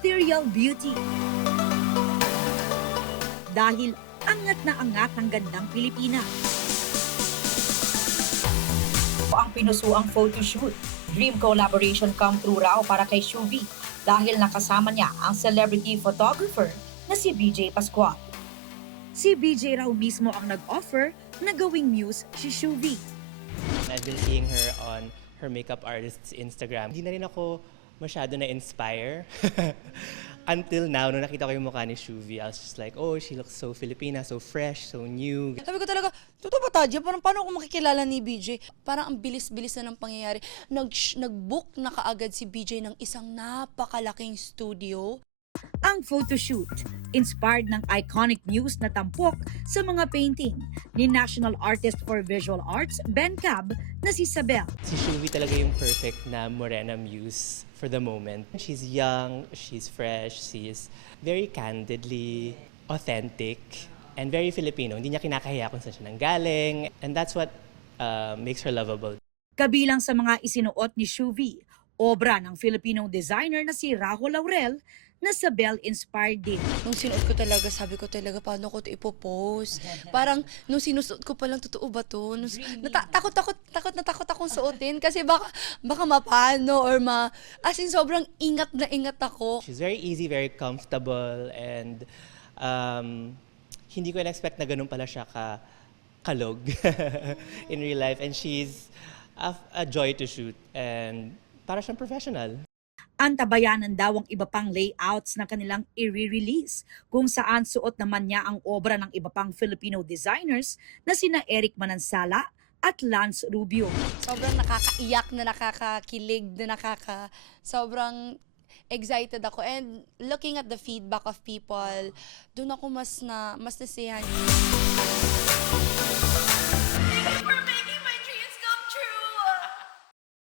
ethereal beauty. Dahil angat na angat ang gandang Pilipina. Ang pinusuang photoshoot, dream collaboration come true raw para kay Shuvi dahil nakasama niya ang celebrity photographer na si BJ Pascual. Si BJ raw mismo ang nag-offer na gawing muse si Shuvi. I've been seeing her on her makeup artist's Instagram. Hindi na rin ako masyado na-inspire. Until now, nung nakita ko yung mukha ni Shuvi, I was just like, oh, she looks so Filipina, so fresh, so new. Sabi ko talaga, totoo ba Tadya? Parang paano ako makikilala ni BJ? Parang ang bilis-bilis na ng pangyayari. Nag-book na kaagad si BJ ng isang napakalaking studio. Ang photoshoot, inspired ng iconic muse na tampok sa mga painting ni National Artist for Visual Arts, Ben Cab, na si Sabel. Si Shuvi talaga yung perfect na morena muse for the moment. She's young, she's fresh, she's very candidly authentic and very Filipino. Hindi niya kinakahiya kung saan siya nanggaling, and that's what makes her lovable. Kabilang sa mga isinuot ni Shuvi, obra ng Filipino designer na si Rajo Laurel na Sabel-inspired din. Nung sinuot ko talaga, sabi ko talaga, paano ko ito ipopost? Parang, nung sinusuot ko palang, totoo ba ito? Takot akong suotin kasi baka mapano or as in, sobrang ingat na ingat ako. She's very easy, very comfortable, and hindi ko na-expect na ganun pala siya kalog in real life. And she's a joy to shoot, and para siyang professional. Antabayanan daw ang iba pang layouts na kanilang i-release kung saan suot naman niya ang obra ng iba pang Filipino designers na sina Eric Manansala at Lance Rubio. Sobrang nakakaiyak na nakakakilig na sobrang excited ako, and looking at the feedback of people, doon ako mas nasiyahan.